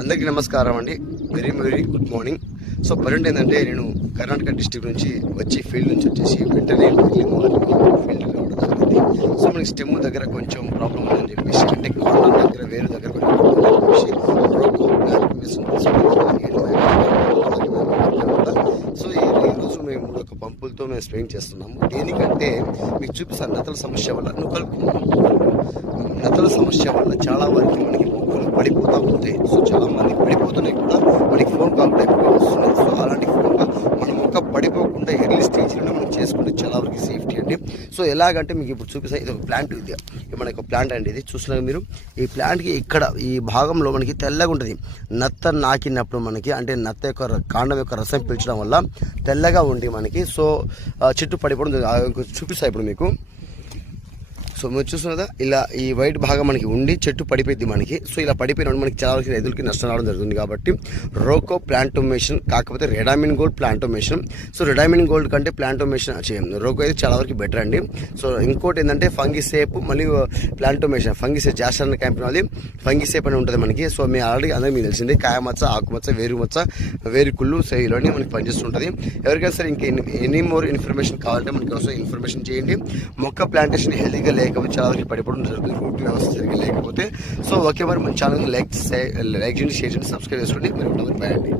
అందరికీ నమస్కారం అండి. Very very good morning. So present ఏంటంటే నేను కర్ణాటక డిస్ట్రిక్ట్ నుంచి వచ్చి ఫీల్డ్ నుంచి వచ్చేసి వెంటనే ఫీల్డ్ రావడం జరిగింది. సో మనకి స్టెమ్ దగ్గర కొంచెం ప్రాబ్లం ఉందని చెప్పేసి అంటే కార్నర్ దగ్గర వేరు దగ్గర కొంచెం చెప్పేసి సో ఈ రోజు మేము మూడు ఒక పంపులతో మేము స్ప్రేయింగ్ చేస్తున్నాము. దేనికంటే మీకు చూపిస్తాను నతల సమస్య వల్ల నువ్వు నతల సమస్య వల్ల చాలా వరకు మనకి పడిపోతూ ఉంటాయి సో చాలామంది పడిపోతున్నాయి కూడా. మనకి ఫోన్ కాల్ కూడా ఎక్కువ వస్తున్నాయి సో అలాంటి ఫోన్ కాల్ మన మొక్క పడిపోకుండా ఎర్లీ స్టేజ్లోనే మనం చేసుకుంటే చాలా వరకు సేఫ్టీ అండి. సో ఎలాగంటే మీకు ఇప్పుడు చూపిస్తా ఇది ఒక ప్లాంట్ ఇది. ఇది మనకి ఒక ప్లాంట్ అండి ఇది. చూస్తున్నారు మీరు? ఈ ప్లాంట్కి ఇక్కడ ఈ భాగంలో మనకి తెల్లగా ఉంటుంది. నత్త నాకినప్పుడు మనకి అంటే నత్త యొక్క కాండం యొక్క రసం పీల్చడం వల్ల తెల్లగా ఉండి మనకి. సో చెట్టు పడిపోవడం చూపిస్తా ఇప్పుడు మీకు. సో మీరు చూస్తున్నదా? ఇలా ఈ వైట్ భాగం మనకి ఉండి చెట్టు పడిపోయింది మనకి. సో ఇలా పడిపోయినప్పుడు మనకి చాలా వరకు రైతులకి నష్టం రావడం జరుగుతుంది కాబట్టి రోకో ప్లాంటోమేషన్ కాకపోతే రెడామిన్ గోల్డ్ ప్లాంటోమేషన్. సో రెడామిన్ గోల్డ్ కంటే ప్లాంటోమేషన్ చేయండి రోకో అయితే చాలా వరకు బెటర్ అండి. సో ఇంకోటి ఏంటంటే ఫంగిసేప్ మళ్ళీ ప్లాంటోమేషన్ ఫంగిసేప్ జాస్టర్ క్యాంపెయిన్ అది ఫంగిసేప్ అని ఉంటుంది మనకి. సో మీ ఆల్రెడీ అందరికీ మీకు తెలిసింది కాయమచ్చ ఆకుమచ్చ వేరు మచ్చ వేరు కుళ్ళు సో ఇలాంటి మనకి పనిచేస్తుంటుంది. ఎవరికైనా సరే ఇంకా ఎనీ మోర్ ఇన్ఫర్మేషన్ కావాలంటే మనకి ఇన్ఫర్మేషన్ చేయండి. మొక్క ప్లాంటేషన్ హెల్తీగా లేకపోతే చాలా వరకు పడిపోవడం జరుగుతుంది రూట్ వ్యవస్థ సరిగ్గా లేకపోతే సో ఓకే మరి మన ఛానల్ లైక్ లైక్ చేయండి షేర్ చేయండి సబ్స్క్రైబ్ చేసుకోండి. మరి ఉంటుంది బాయ్ అండి